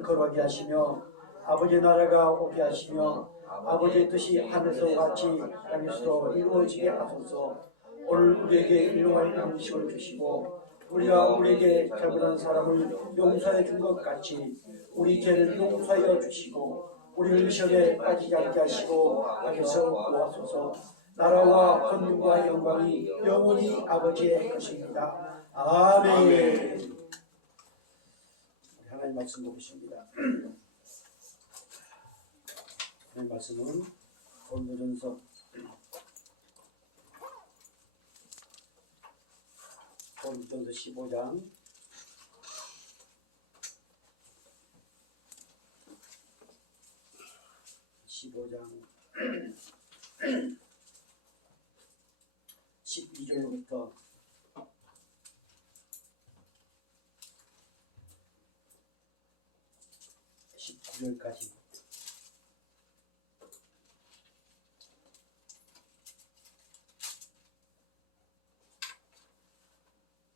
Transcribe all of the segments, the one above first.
거룩하게 하시며 아버지 나라가 오게 하시며 아버지의 뜻이 하늘에서 같이 땅에서도 이루어지게 하소서. 오늘 우리에게 일용할 양식을 주시고 우리가 우리에게 잘못한 사람을 용서해 준 것 같이 우리 죄를 용서하여 주시고 우리를 시험에 빠지지 않게 하시고 악에서 구하소서. 나라와 권능과 영광이 영원히 아버지의 것입니다. 아멘. 하나님 말씀 보겠습니다. 하나님 말씀은 고린도전서 15장 12절부터 19절까지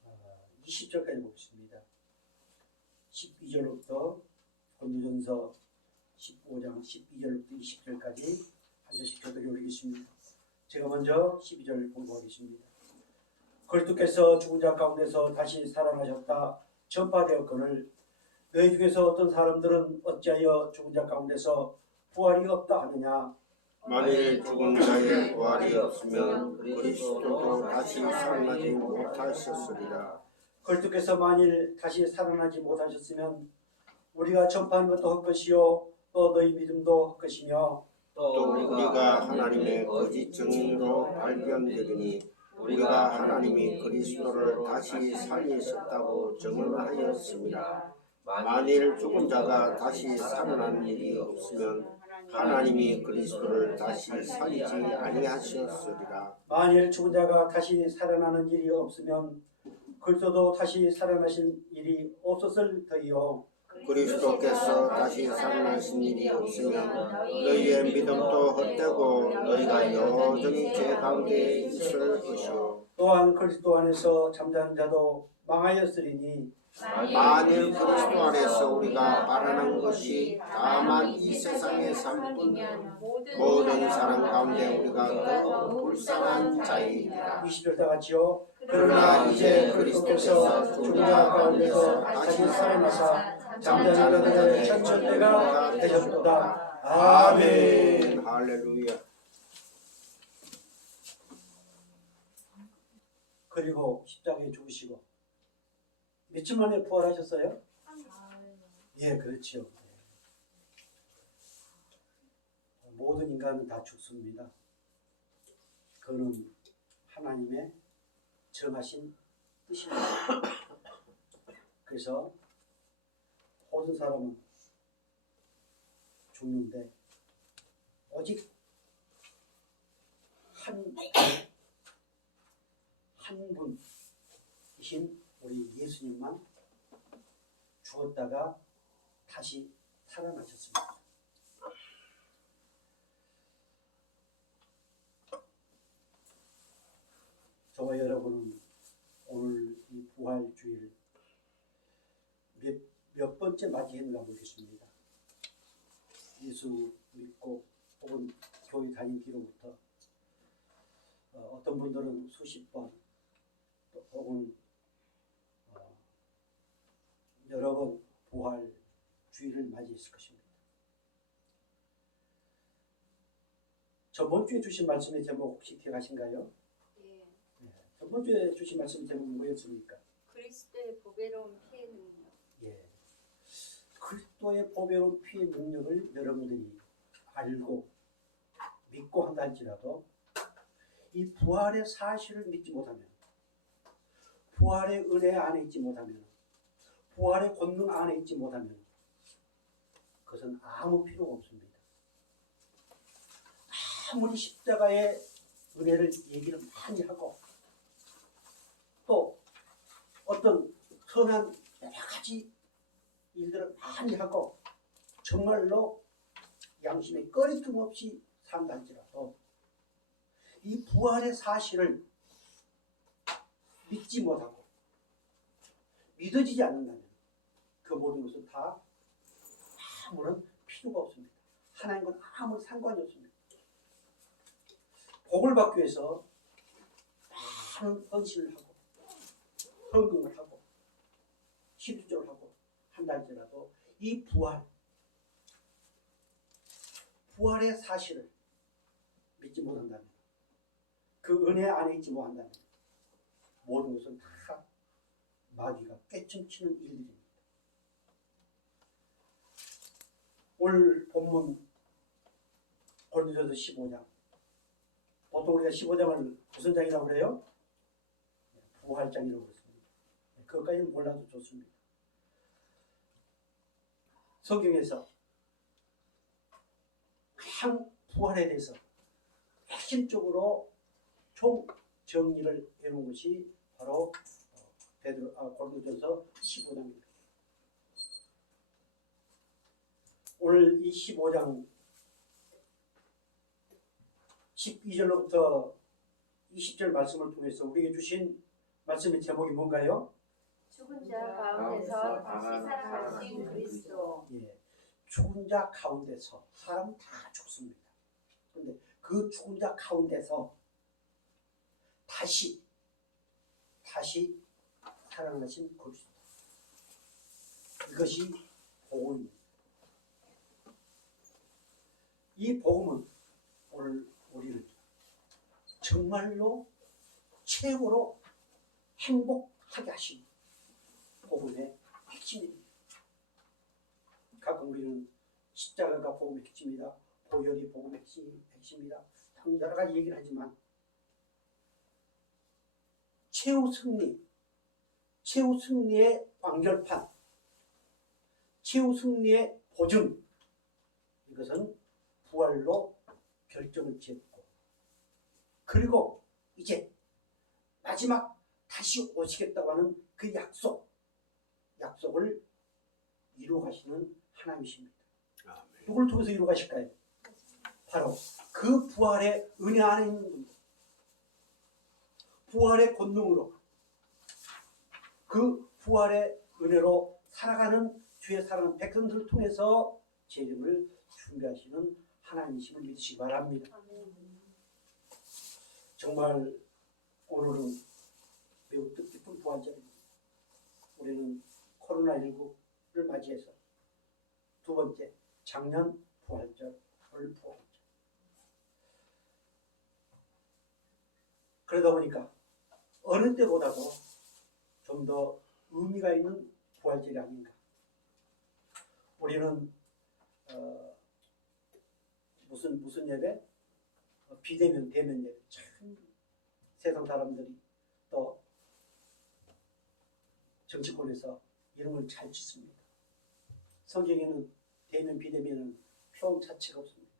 아, 20절까지 보겠습니다. 12절부터 고린도전서 15장 12절부터 20절까지 한 절씩 저들이 올리겠습니다. 제가 먼저 12절 공부하겠습니다. 그리스도께서 죽은 자 가운데서 다시 살아나셨다 전파되었거늘 너희 중에서 어떤 사람들은 어찌하여 죽은 자 가운데서 부활이 없다 하느냐. 만일 죽은 자의 부활이 없으면 그리스도도 다시 살아나지 못하셨으리라. 그리스도께서 만일 다시 살아나지 못하셨으면 우리가 전파하는 것도 헛것이요 또 너희 믿음도 헛것이며 또 우리가 하나님의 거짓 증인으로 발견되리니 우리가 하나님이 그리스도를 다시 살리셨다고 증언하였습니다. 만일 죽은 자가 다시 살아나는 일이 없으면 하나님이 그리스도를 다시 살리지 아니하셨으리라. 만일 죽은 자가 다시 살아나는 일이 없으면 그리스도도 다시 살아나신 일이 없었을 터이요. 그리스도께서 다시 살아나신 일이 없으면 너희의 믿음도 헛되고 너희가 여전히 죄 가운데 있을 것이요. 또한 그리스도 안에서 잠자는 자도 망하였으리니 만일 그리스도 안에서 우리가 바라는 것이 다만 이 세상의 삶뿐이면 모든 사람 가운데 우리가 더욱 불쌍한 자이니라. 20절 다 같이요. 그러나 이제 그리스도께서 죽은 자 가운데서 다시 살아나사 잠자는 자들의 천천대가 되셨도다. 아멘. 할렐루야. 그리고 십자가에 죽으시고 며칠 만에 부활하셨어요? 예, 그렇죠. 모든 인간은 다 죽습니다. 그는 하나님의 정하신 뜻입니다. 그래서 모든 사람은 죽는데 오직 한 분이신 우리 예수님만 죽었다가 다시 살아나셨습니다. 저와 여러분은 오늘 이 부활주일 몇 번째 맞이했는가 모르겠습니다. 예수 믿고 혹은 교회 다닌 뒤로부터 어떤 분들은 수십 번 혹은 여러 번 부활 주일을 맞이했을 것입니다. 저번 주에 주신 말씀의 제목 혹시 기억하신가요? 예. 네. 저번 주에 주신 말씀의 제목은 뭐였습니까? 그리스도의 보배로운 피의 능력. 예. 그리스도의 보배로운 피의 능력을 여러분들이 알고 믿고 한다 할지라도 이 부활의 사실을 믿지 못하면, 부활의 은혜 안에 있지 못하면, 부활의 권능 안에 있지 못하면 그것은 아무 필요가 없습니다. 아무리 십자가의 은혜를 얘기를 많이 하고 또 어떤 선한 여러 가지 일들을 많이 하고 정말로 양심에 꺼리낌 없이 산다 할지라도 이 부활의 사실을 믿지 못하고 믿어지지 않는다면 그 모든 것은 다 아무런 필요가 없습니다. 하나님과는 아무 상관이 없습니다. 복을 받기 위해서 많은 헌신을 하고 헌금을 하고 십수조를 하고 한다할지라도 이 부활의 사실을 믿지 못한다면, 그 은혜 안에 있지 못한다면 모든 것은 다 마귀가 꿰춤치는 일들입니다. 오늘 본문 고린도전서 15장, 보통 우리가 15장을 무슨 장이라고 그래요? 부활장이라고 그랬습니다. 그것까지는 몰라도 좋습니다. 성경에서 가장 부활에 대해서 핵심적으로 총 정리를 해놓은 것이 바로 고린도전서 15장입니다. 오늘 이 15장 12절로부터 20절 말씀을 통해서 우리에게 주신 말씀의 제목이 뭔가요? 죽은 자 가운데서 다시 살아나신 그리스도. 예, 죽은 자 가운데서, 사람은 다 죽습니다. 그런데 그 죽은 자 가운데서 다시 살아나신 그리스도. 이것이 복음입니다. 이 복음은 오늘 우리를 정말로 최고로 행복하게 하신 복음의 핵심입니다. 가끔 우리는 십자가가 복음의 핵심이다, 보혈이 복음의 핵심이다, 여러 가지 얘기를 하지만 최후 승리의 완결판, 최후 승리의 보증, 이것은 부활로 결정을 지었고, 그리고 이제 마지막 다시 오시겠다고 하는 그 약속을 이루어 가시는 하나님이십니다. 누굴 통해서 이루어 가실까요? 바로 그 부활의 은혜 안에 있는 분들, 부활의 권능으로, 그 부활의 은혜로 살아가는 주의 사랑하는 백성들을 통해서 재림을 준비하시는 하나님이심을 믿으시기 바랍니다. 정말 오늘은 매우 뜻깊은 부활절입니다. 우리는 코로나19를 맞이해서 두 번째, 작년 부활절, 올 부활절. 그러다 보니까 어느 때보다도 좀 더 의미가 있는 부활절이 아닌가. 우리는 무슨 예배? 비대면, 대면 예배. 참 세상 사람들이 또 정치권에서 이런 걸 잘 짓습니다. 성경에는 대면, 비대면은 표현 자체가 없습니다.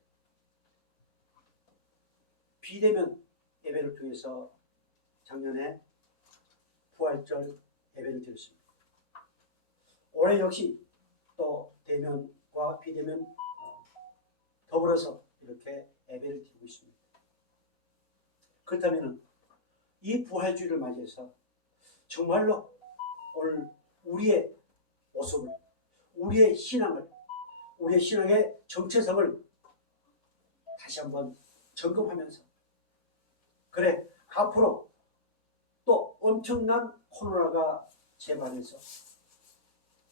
비대면 예배를 통해서 작년에 부활절 예배를 드렸습니다. 올해 역시 또 대면과 비대면 더불어서 이렇게 예배를 드리고 있습니다. 그렇다면 이 부활주의를 맞이해서 정말로 오늘 우리의 모습을, 우리의 신앙을, 우리의 신앙의 정체성을 다시 한번 점검하면서, 그래, 앞으로 또 엄청난 코로나가 재발해서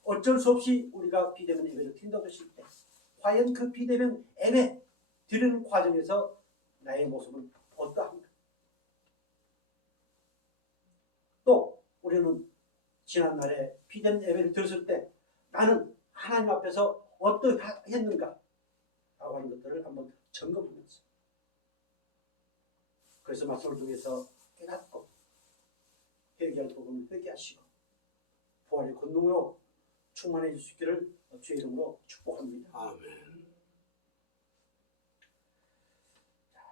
어쩔 수 없이 우리가 비대면 예배를 드린다고 했을 때, 과연 그 비대면 예배 드리는 과정에서 나의 모습은 어떠한가? 또 우리는 지난날에 비대면 예배를 드렸을 때 나는 하나님 앞에서 어떠했는가 라고 하는 것들을 한번 점검하면서, 그래서 말씀을 통해서 깨닫고 회개할 부분을 회개하시고 부활의 권능으로 충만해 줄 수 있기를 주의 이름으로 축복합니다. 아멘.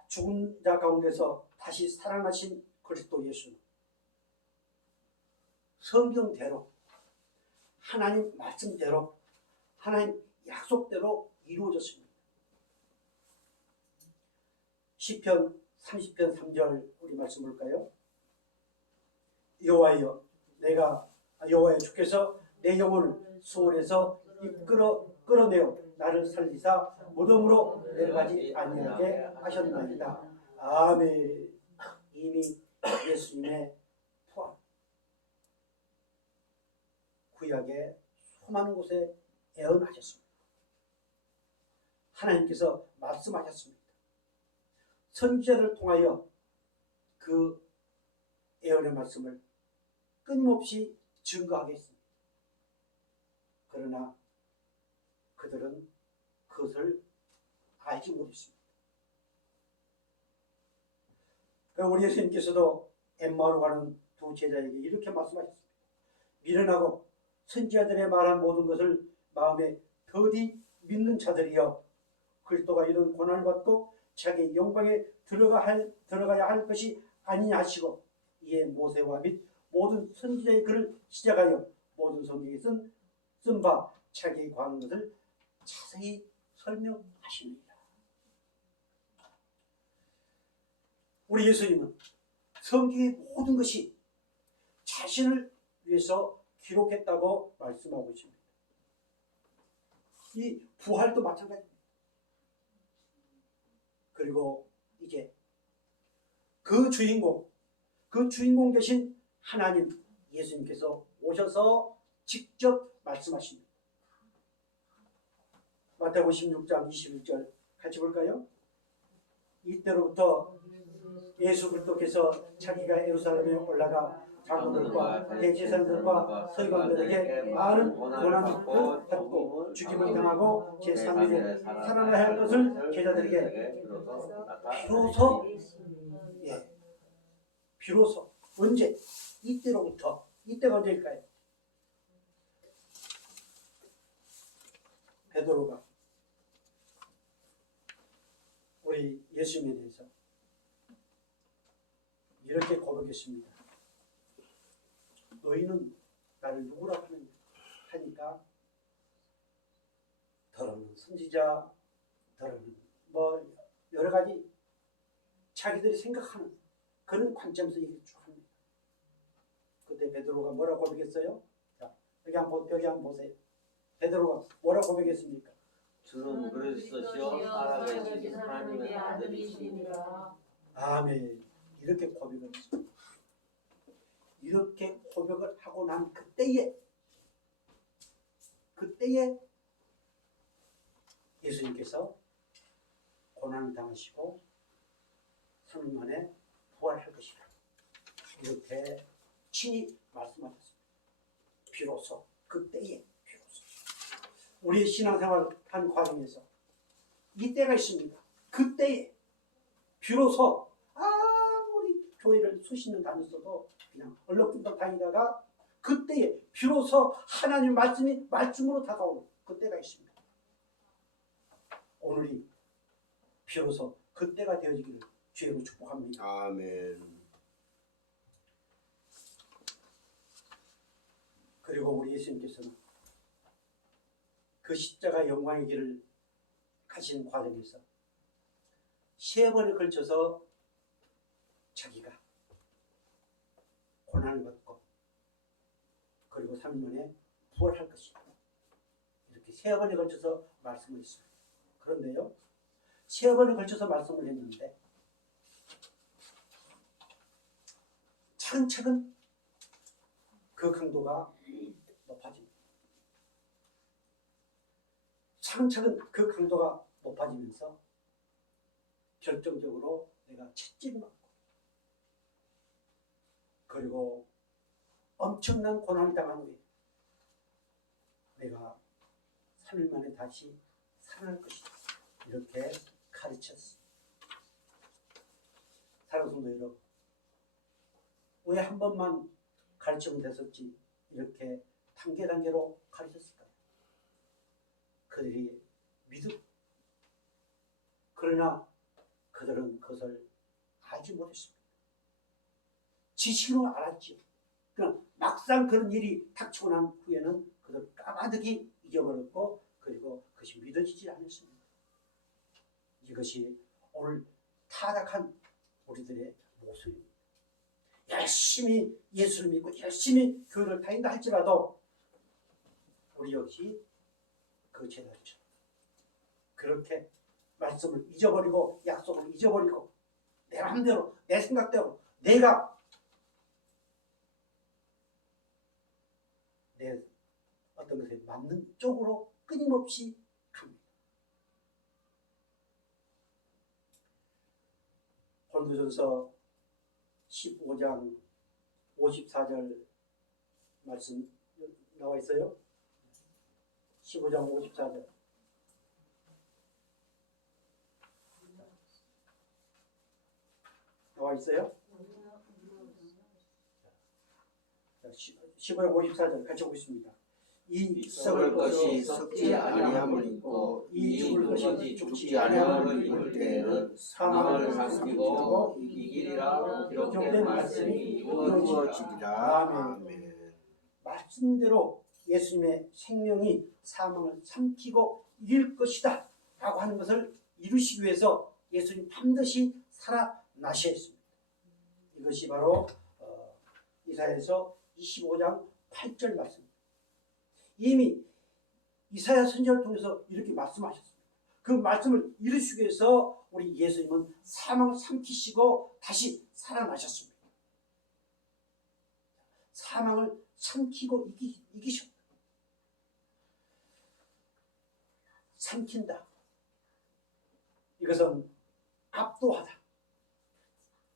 죽은 자 가운데서 다시 살아나신 그리스도 예수는 성경대로, 하나님 말씀대로, 하나님 약속대로 이루어졌습니다. 시편 30편 3절 우리 말씀 볼까요? 여호와여 주께서 내 영혼을 수월에서 끌어내어 나를 살리사 무덤으로 내려가지 아니하게 하셨나이다. 아멘. 이미 예수님의 부활, 구약의 수많은 곳에 예언하셨습니다. 하나님께서 말씀하셨습니다. 선지자를 통하여 그 예언의 말씀을 끊임없이 증거하겠습니다. 그러나 그들은 그것을 알지 못했습니다. 우리 예수님께서도 엠마오로 가는 두 제자에게 이렇게 말씀하셨습니다. 미련하고 선지자들의 말한 모든 것을 마음에 더디 믿는 자들이여, 그리스도가 이런 고난을 받고 자기 영광에 들어가야 할 것이 아니냐 하시고, 이에 모세와 및 모든 선지자의 글을 시작하여 모든 성경에 쓴 바 자기의 관한 것을 자세히 설명하십니다. 우리 예수님은 성경의 모든 것이 자신을 위해서 기록했다고 말씀하고 있습니다. 이 부활도 마찬가지입니다. 그리고 이제 그 주인공 되신 하나님 예수님께서 오셔서 직접 말씀하십니다. 마태복음 16장 21절 같이 볼까요? 이때로부터 예수 그리스도께서 자기가 예루살렘에 올라가 장로들과 대제사장들과 서기관들에게 많은 고난을 받고 죽임을 당하고 제3일에 살아나야 할 것을 제자들에게 비로소 언제? 이때로부터. 이때가 언제일까요? 베드로가 우리 예수님에 대해서 이렇게 고백했습니다. 너희는 나를 누구라고 하니까 더러는 선지자, 더러는 뭐 여러 가지 자기들이 생각하는 그런 관점에서 얘기를 쭉 합니다. 그때 베드로가 뭐라고 고백했어요? 자, 여기 한번 보세요. 베드로가 뭐라고 고백했습니까? 주는 그리스도시요 살아계신 하나님의 아들이시니라. 아멘. 이렇게 고백을 했습니다. 이렇게 고백을 하고 난 그때에 예수님께서 고난을 당하시고 3일 만에 부활할 것이다. 이렇게 친히 말씀하셨습니다. 비로소 그때에 우리의 신앙생활 한 과정에서 이때가 있습니다. 그때에 비로소 아무리 교회를 수십 년 다녔어도 그냥 얼렁뚱땅 다니다가 그때에 비로소 하나님 말씀이 말씀으로 다가오는 그때가 있습니다. 오늘이 비로소 그때가 되어지기를 주의로 축복합니다. 아멘. 그리고 우리 예수님께서는 그 십자가 영광의 길을 가시는 과정에서 3번에 걸쳐서 자기가 고난을 받고 그리고 3일 만에 부활할 것이다. 이렇게 3번에 걸쳐서 말씀을 했습니다. 그런데요, 3번에 걸쳐서 말씀을 했는데 차근차근 그 강도가 높아집니다. 차근차근 그 강도가 높아지면서 결정적으로 내가 채찍을 맞고 그리고 엄청난 고난을 당한 후에 내가 3일 만에 다시 살아날 것이다. 이렇게 가르쳤습니다. 사랑하는 성도 여러분, 왜 한 번만 가르치면 됐었지 이렇게 단계로 가르쳤을까요? 그들이 믿음. 그러나 그들은 그것을 알지 못했습니다. 지식으로 알았지요. 그러나 막상 그런 일이 닥치고 난 후에는 그들 까마득히 잊어버렸고 그리고 그것이 믿어지지 않았습니다. 이것이 오늘 타락한 우리들의 모습입니다. 열심히 예수를 믿고 열심히 교회를 다닌다 할지라도 우리 역시 그 제자들처럼 그렇게 말씀을 잊어버리고 약속을 잊어버리고 내 마음대로 내 생각대로 내가 내 어떤 것에 맞는 쪽으로 끊임없이 갑니다. 고린도전서 15장 54절 말씀 나와 있어요. 15장 54절. 나와 있어요? 15장 54절 같이 보겠습니다. 이 썩을 것이 썩지 아니함을 입고 이 죽을 것이 죽지 아니함을 입을 때에는 사망을 삼키고 이기리라 기록된 말씀이 이루어지리라. 아멘. 말씀대로 예수님의 생명이 사망을 삼키고 이길 것이다 라고 하는 것을 이루시기 위해서 예수님 반드시 살아나셔야 했습니다. 이것이 바로 이사야서 25장 8절 말씀입니다. 이미 이사야 선지자를 통해서 이렇게 말씀하셨습니다. 그 말씀을 이루시기 위해서 우리 예수님은 사망을 삼키시고 다시 살아나셨습니다. 사망을 삼키고 이기셨다. 삼킨다. 이것은 압도하다.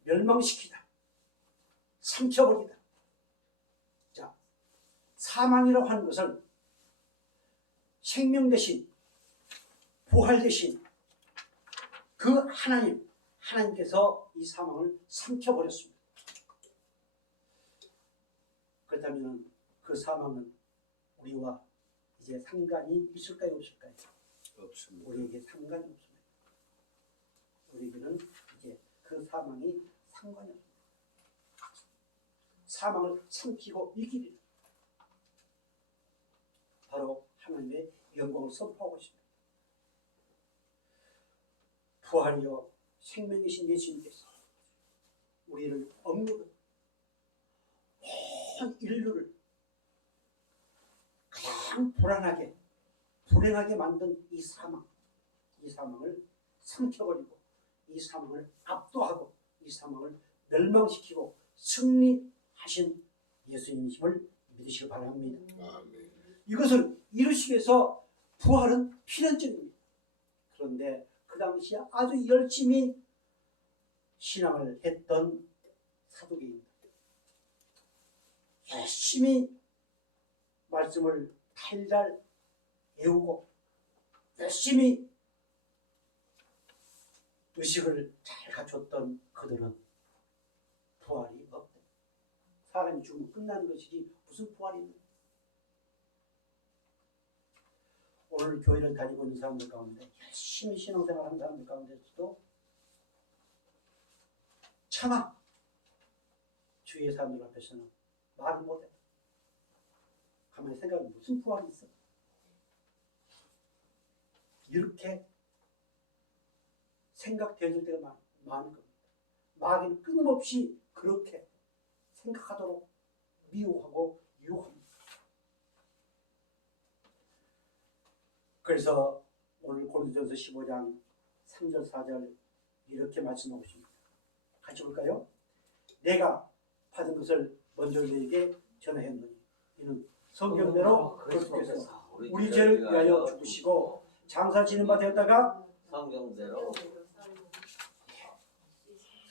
멸망시키다. 삼켜버리다. 자, 사망이라고 하는 것을 생명 대신 부활 대신 그 하나님께서 이 사망을 삼켜버렸습니다. 그렇다면 그 사망은 우리와 이제 상관이 있을까요, 없을까요? 없습니다. 우리에게 상관이 없습니다. 우리에게는 이제 그 사망이 상관이 없습니다. 사망을 삼키고 이기리라. 바로 하나님의 영광을 선포하고 있습니다. 부활이요 생명이신 예수님께서 우리를 억누르 온 인류를 가장 불행하게 만든 이 사망을 삼켜버리고 이 사망을 압도하고 이 사망을 멸망시키고 승리하신 예수님이심을 믿으시기 바랍니다. 아멘. 이것을 이루시기 위해서 부활은 필연적입니다. 그런데 그 당시에 아주 열심히 신앙을 했던 사두개인들, 열심히 말씀을 달달 외우고 열심히 의식을 잘 갖췄던 그들은 부활이 없다. 사람이 죽으면 끝나는 것이지 무슨 부활이 있는. 오늘 교회를 다니고 있는 사람들 가운데 열심히 신앙생활하는 사람들 가운데서도 차마 주위의 사람들 앞에서는 말을 못해. 가만히 생각하면 무슨 부활이 있어? 이렇게 생각되어질 때가 많은 겁니다. 마귀는 끊임없이 그렇게 생각하도록 미워하고 유혹합니다. 그래서 오늘 고린도전서 15장 3절 4절 이렇게 말씀하고 있습니다. 같이 볼까요? 내가 받은 것을 먼저 너에게 전하였노니 이는 성경대로 그리스도께서 우리 죄를 위하여 죽으시고 장사 지는 바 되었다가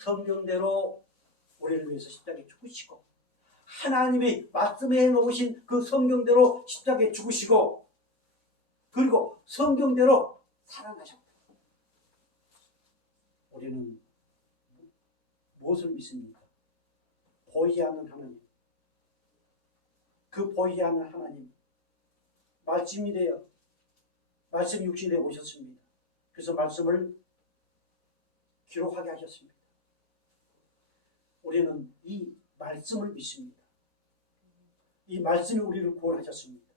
성경대로 우리를 위해서 십자가에 죽으시고 하나님이 말씀해 놓으신 그 성경대로 십자가에 죽으시고 그리고 성경대로 살아나셨다. 우리는 무엇을 믿습니까? 보이지 않는 하나님. 그 보이지 않는 하나님. 말씀이 되어 말씀 육신에 오셨습니다. 그래서 말씀을 기록하게 하셨습니다. 우리는 이 말씀을 믿습니다. 이 말씀이 우리를 구원하셨습니다.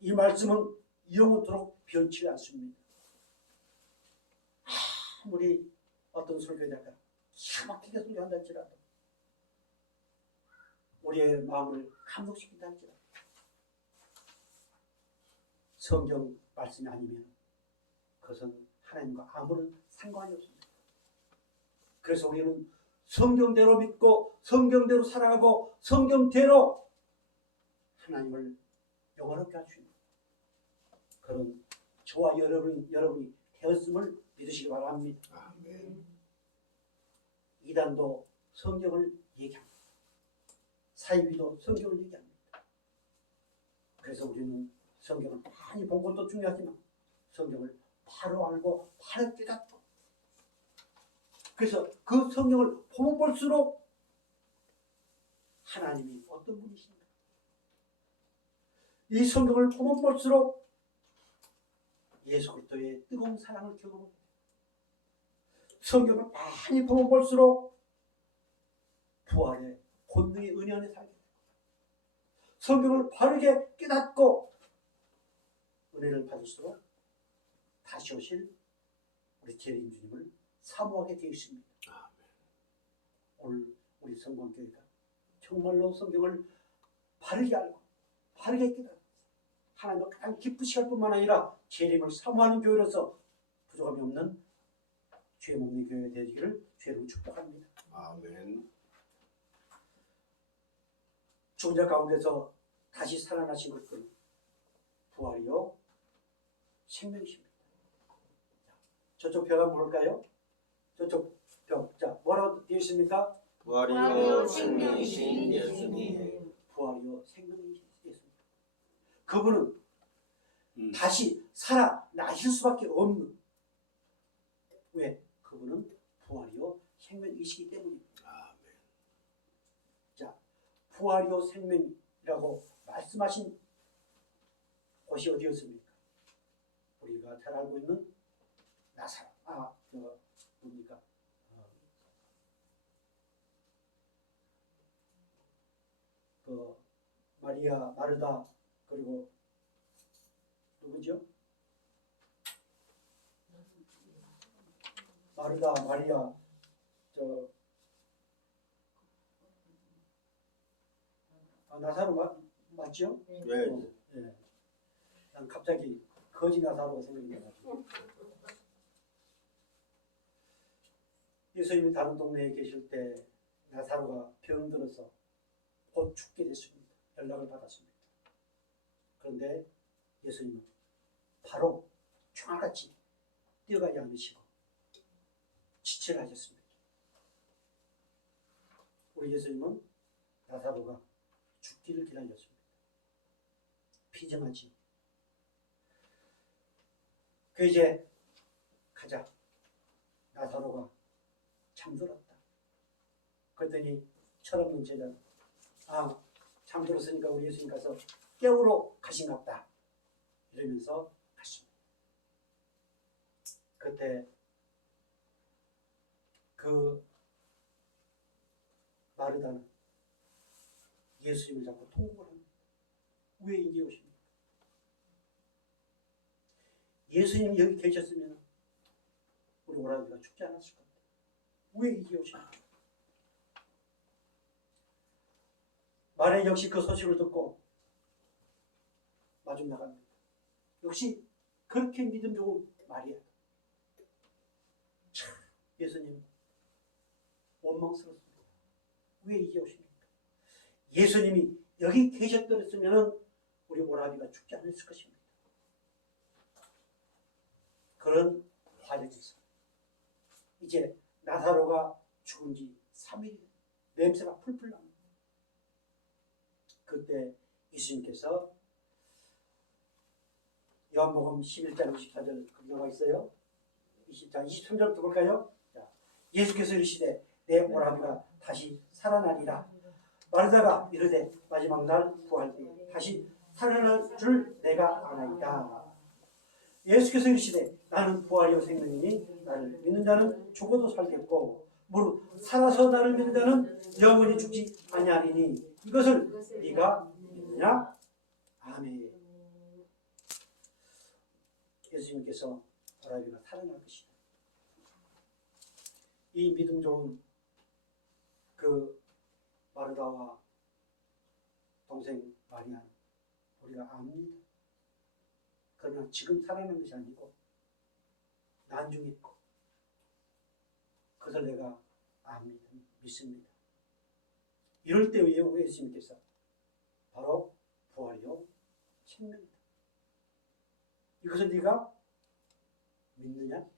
이 말씀은 영원토록 변치 않습니다. 아무리 어떤 설교자가 기가 막히게 설교한다 할지라도 우리의 마음을 감동시킨다 할지라도 성경 말씀이 아니면 그것은 하나님과 아무런 상관이 없습니다. 그래서 우리는 성경대로 믿고 성경대로 살아가고 성경대로 하나님을 영원하게 할 수 있는 그런 저와 여러분이 되었음을 믿으시기 바랍니다. 아멘. 이단도 성경을 얘기합니다. 사이비도 성경을 얘기합니다. 그래서 우리는 성경을 많이 본 것도 중요하지만 성경을 바로 알고 바로 깨닫고 그래서 그 성경을 보면 볼수록 하나님이 어떤 분이신가 이 성경을 보면 볼수록 예수 그리스도의 뜨거운 사랑을 경험합니다. 성경을 많이 보면 볼수록 부활의 본능의 은혜 안에 살게 됩니다. 성경을 바르게 깨닫고 은혜를 받을수록 다시 오실 우리 재림 주님을 사모하게 되어 있습니다. 오늘 우리 성광교회가 정말로 성경을 바르게 알고 바르게 깨닫고 하나님과 가장 기쁘시할 뿐만 아니라 재림을 사모하는 교회로서 부족함이 없는 죄 먹는 교회 되기를 죄로 축복합니다. 아멘. 죽은 자 가운데서 다시 살아나신 것은 부활이요 생명이십니다. 저쪽 벽 한번 볼까요? 저쪽 벽. 자, 뭐라고 되어 있습니까? 부활이요 생명이신 예수님. 부활이요 생명이신 예수님. 그분은 다시 살아나실 수밖에 없는 왜? 그분은 부활이요 생명이시기 때문입니다. 아멘. 자, 부활이요 생명이라고 말씀하신 곳이 어디였습니까? 우리가 잘 알고 있는 나사로. 뭡니까? 그 마리아, 마르다 그리고 누구죠? 마르다, 마리아, 나사로 맞죠? 네. 네. 난 갑자기 거지 나사로가 생각이 나가지고. 예수님이 다른 동네에 계실 때 나사로가 병들어서 곧 죽게 됐습니다. 연락을 받았습니다. 그런데 예수님은 바로 총알같이 뛰어가지 않으시고 지체를 하셨습니다. 우리 예수님은 나사로가 죽기를 기다렸습니다. 피정하지. 그 이제 가자. 나사로가 잠들었다. 그랬더니 철없는 제자는 잠들었으니까 우리 예수님 가서 깨우러 가신갑다. 이러면서 갔습니다. 그때 그 마르다는 예수님을 잡고 통곡을 합니다. 왜 이제 오십니까? 예수님이 여기 계셨으면 우리 오라비가 죽지 않았을 겁니다. 왜 이제 오십니까? 마리아 역시 그 소식을 듣고 마중 나갑니다. 역시 그렇게 믿음 좋은 마리아. 참, 예수님 원망스럽습니다. 왜 이제 오십니까? 예수님이 여기 계셨더랬으면 우리 오라비가 죽지 않았을 것입니다. 그런 과정에서 이제 나사로가 죽은 지 3일 냄새가 풀풀 납니다. 그때 예수님께서 요한복음 11장 24절 거기 나와 있어요. 20장 23절부터 볼까요? 자, 예수께서 이르시되 내 오라비가 다시 살아나리라. 마르다가 이르되 마지막 날 구할 때 다시 살아날 줄 내가 아나이다. 예수께서 이르시되 나는 부활이요 생명이니 나를 믿는 자는 죽어도 살겠고 무릇 살아서 나를 믿는 자는 영원히 죽지 아니하리니 이것을 네가 믿느냐? 아멘. 예수님께서 오라비가 살아날 것이다. 이 믿음 좋은 그 마르다와 동생 마리아는 우리가 압니다. 그러나 지금 살아난 것이 아니고 난중했고 그것을 내가 믿습니다. 이럴 때에 우리 예수님께서 바로 부활이요 생명이다. 이것을 네가 믿느냐?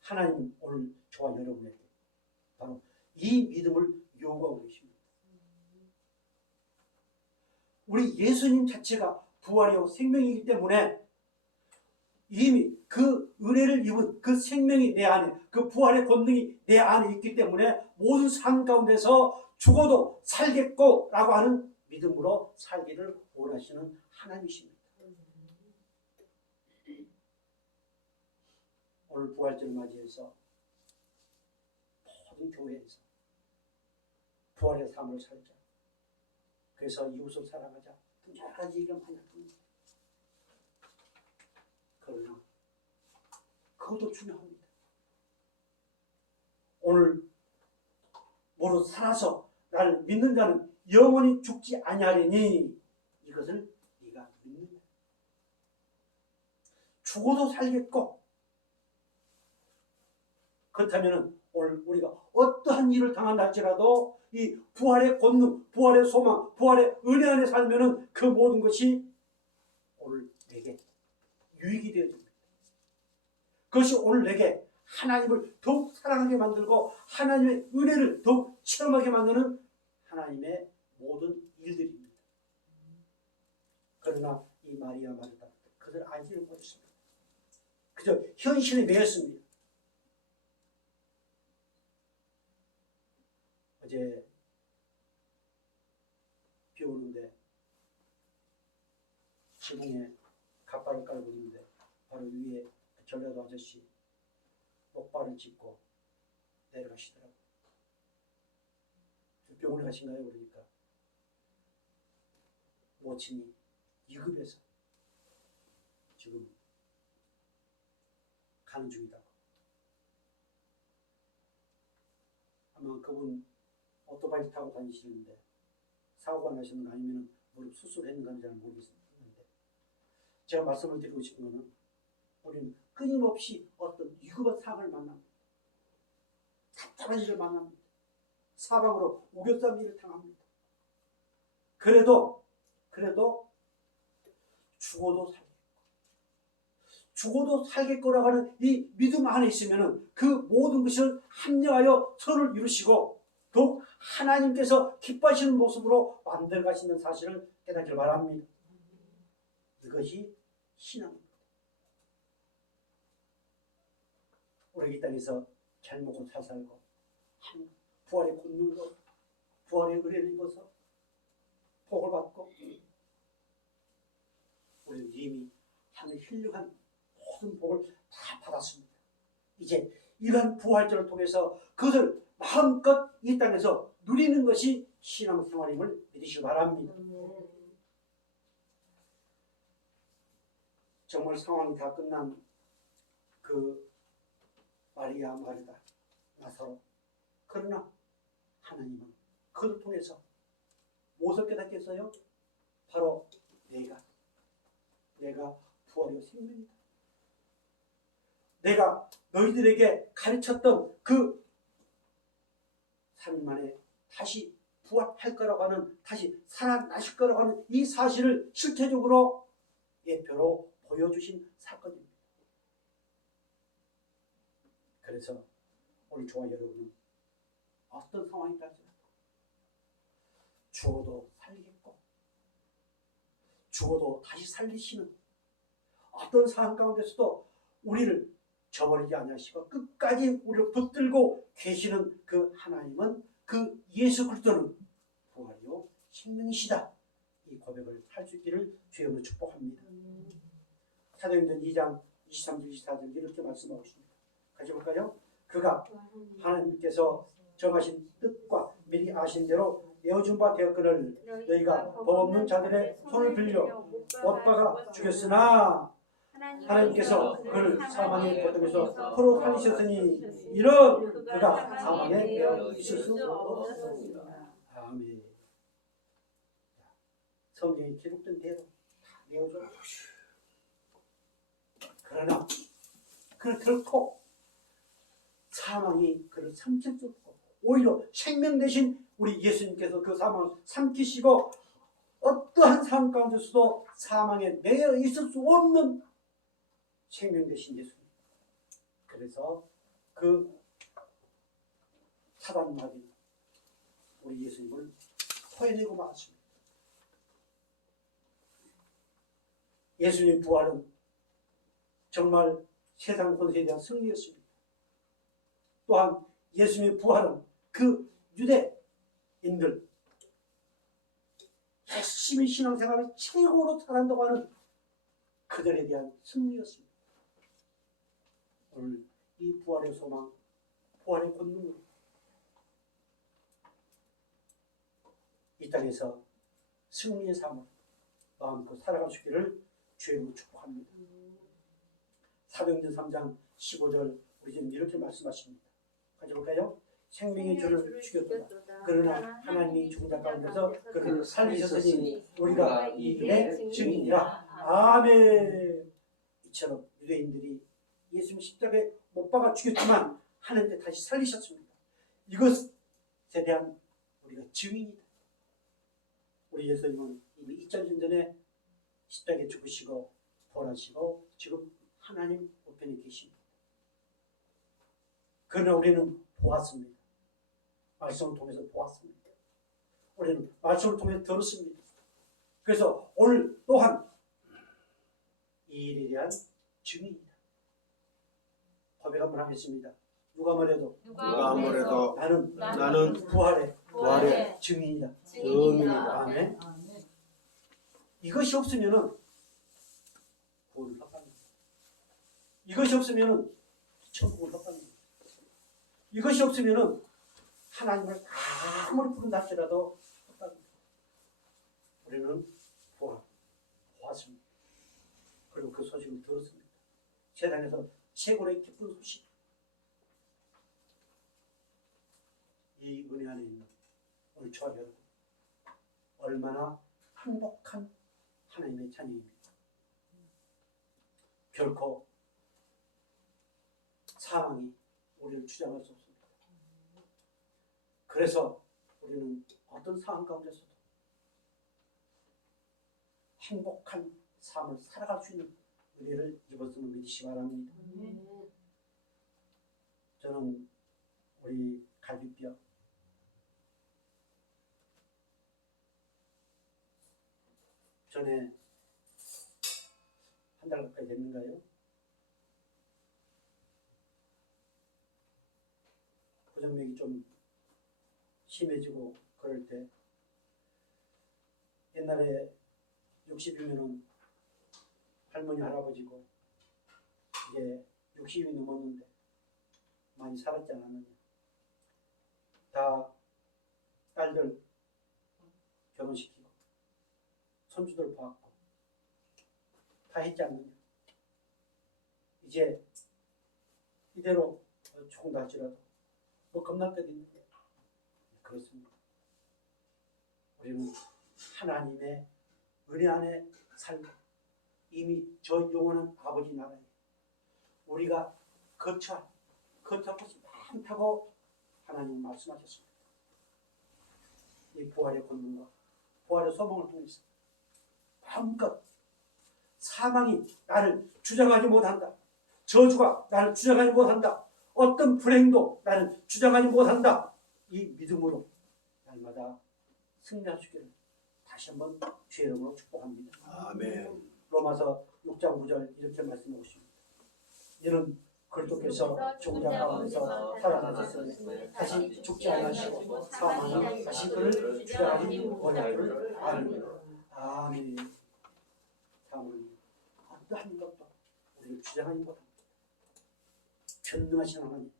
하나님 오늘 저와 여러분에게 바로 이 믿음을 요구하고 계십니다. 우리 예수님 자체가 부활이요 생명이기 때문에 이미 그 은혜를 입은 그 생명이 내 안에, 그 부활의 권능이 내 안에 있기 때문에 모든 삶 가운데서 죽어도 살겠고 라고 하는 믿음으로 살기를 원하시는 하나님이십니다. 오늘 부활절을 맞이해서 모든 교회에서 부활의 삶을 살자. 그래서 이웃을 사랑하자. 여러 가지 얘기가 많이 나옵니다. 그러나 그것도 중요합니다. 오늘 모두 살아서 나를 믿는 자는 영원히 죽지 아니하리니 이것을 네가 믿는다. 죽어도 살겠고 그렇다면 오늘 우리가 어떠한 일을 당한다 할지라도 이 부활의 권능, 부활의 소망, 부활의 은혜 안에 살면은 그 모든 것이 오늘 내게 유익이 되어집니다. 그것이 오늘 내게 하나님을 더욱 사랑하게 만들고 하나님의 은혜를 더욱 체험하게 만드는 하나님의 모든 일들입니다. 그러나 이 마리아 마르다 그들 알지를 못했습니다. 그저 현실에 매였습니다. 어제 비 오는데 지붕에 갓발을 깔고 있는데 바로 위에 전라도 아저씨 목발을 짚고 내려가시더라고요. 병원에 가신가요? 그러니까 모친이 2급에서 지금 가는 중이다고. 아마 그분 오토바이 타고 다니시는데 사고가 나셨는가 아니면 무릎 수술했는가는 잘 모르겠는데 제가 말씀을 드리고 싶은 것은 우리는 끊임없이 어떤 위급한 상황을 만납니다. 답답한 일을 만납니다. 사방으로 우겨싸는 일을 당합니다. 그래도 죽어도 살겠거라고 하는 이 믿음 안에 있으면 그 모든 것을 합력하여 선을 이루시고 더욱 하나님께서 기뻐하시는 모습으로 만들어 가시는 사실을 깨닫기를 바랍니다. 이것이 신앙입니다. 우리 이 땅에서 잘 먹고 잘 살고 부활의 권능으로 부활의 은혜를 입어서 복을 받고 우리는 이미 하늘 힐링한 모든 복을 다 받았습니다. 이제 이러한 부활절을 통해서 그것을 마음껏 이 땅에서 누리는 것이 신앙생활임을 믿으시기 바랍니다. 정말 상황이 다 끝난 그 마리아 마르다 나사로 그러나 하나님은 그를 통해서 무엇을 깨닫겠어요? 바로 내가 부활의 생명이다. 내가 너희들에게 가르쳤던 그 3일 만에 다시 부활할 거라고 하는 다시 살아나실 거라고 하는 이 사실을 실체적으로 예표로 보여주신 사건입니다. 그래서 우리 저와 여러분은 어떤 상황이 될지라도 죽어도 살겠고 죽어도 다시 살리시는 어떤 상황 가운데서도 우리를 저버리지 아니하시고 끝까지 우리를 붙들고 계시는 그 하나님은 그 예수 그리스도는 부활이요 생명이시다. 이 고백을 할 수 있기를 주님으로 축복합니다. 사도행전 2장 23절 24절 이렇게 말씀하고 있습니다. 같이 볼까요? 그가 하나님께서 정하신 뜻과 미리 아신 대로 내어준 바 되었거늘 너희가 법 없는 자들의 손을 빌려 못 박아 죽였으나 하나님께서 그를 사망의 고통에서 풀어 살리셨으니 이런 그가 사망에 매어 있을 수 없었습니다. 아멘. 성경에 기록된 대로 다 내어줘. 그러나 그는 결코 사망이 그를 삼킬 수 없고 오히려 생명 대신 우리 예수님께서 그 사망을 삼키시고 어떠한 상황 가운데서도 사망에 매여 있을 수 없는 생명 대신 예수님. 그래서 그 사단 마귀 우리 예수님을 토해내고 말았습니다. 예수님의 부활은 정말 세상 권세에 대한 승리였습니다. 또한 예수님의 부활은 그 유대인들 열심히 신앙생활을 최고로 잘한다고 하는 그들에 대한 승리였습니다. 오늘 이 부활의 소망, 부활의 권능으로 이 땅에서 승리의 삶을 마음껏 살아갈 수 있기를 주님으로 축복합니다. 사도행전 3장 15절 우리 지금 이렇게 말씀하십니다. 같이 볼까요? 생명의 주를 죽였도다. 그러나 하나님이 죽은 가운데서 그를 살리셨으니 우리가 이 일의 증인이라. 아멘. 이처럼 유대인들이 예수님 십자가에 못 박아 죽였지만 하나님께 다시 살리셨습니다. 이것에 대한 우리가 증인이다. 우리 예수님은 이미 2000년 전에 십자가에 죽으시고 부활하시고 지금 하나님 우편에 계십니다. 그러나 우리는 보았습니다. 말씀을 통해서 보았습니다. 우리는 말씀을 통해서 들었습니다. 그래서 오늘 또한 이 일에 대한 증인이다. 고백 한번 하겠습니다. 누가 뭐래도 나는 부활의 증인이다. 증인이다. 아멘. 이것이 없으면은 구원을 헛갑니다. 이것이 없으면은 천국을 헛갑니다. 이것이 없으면은 하나님을 아무리 부른다 할지라도 헛갑니다. 우리는 보았습니다. 그리고 그 소식을 들었습니다. 세상에서 최고의 기쁜 소식. 이 은혜 안에 있는 우리 저와 여러분 얼마나 행복한 하나님의 자녀입니다. 결코 사망이 우리를 주장할 수 없습니다. 그래서 우리는 어떤 상황 가운데서도 행복한 삶을 살아갈 수 있는 은혜를 입었음을 믿으시기 바랍니다. 저는 우리 갈비뼈 전에 한 달 가까이 됐는가요? 부정맥이 좀 심해지고 그럴 때 옛날에 60이면은 할머니 할아버지고 이제 60이 넘었는데 많이 살았지 않았느냐. 다 딸들 결혼시키고 손주들 봐갖고 다 했지 않느냐. 이제 이대로 조금 날지라도 뭐 겁날 때도 있는데 그렇습니다. 우리는 하나님의 은혜 안에 살고 이미 저 영원한 아버지 나라에 우리가 거처할 곳이 많다고 하나님 말씀하셨습니다. 이 부활의 권능과 부활의 소망을 통해서 마음껏 사망이 나를 주장하지 못한다. 저주가 나를 주장하지 못한다. 어떤 불행도 나를 주장하지 못한다. 이 믿음으로 날마다 승리할 수 있기를 다시 한번 주의 이름으로 축복합니다. 아멘. 로마서 6장 9절 이렇게 말씀하고 있습니다. 이는 그리스도께서 죽은 자 가운데서 살아나셨으니 다시 죽지 않으시고 사망이 다시 그를 주장하지 못할 줄 아느니라. 아멘. 사모님 어떠한 것도 우리를 주장하지 못합니다. 전능하신 하나님,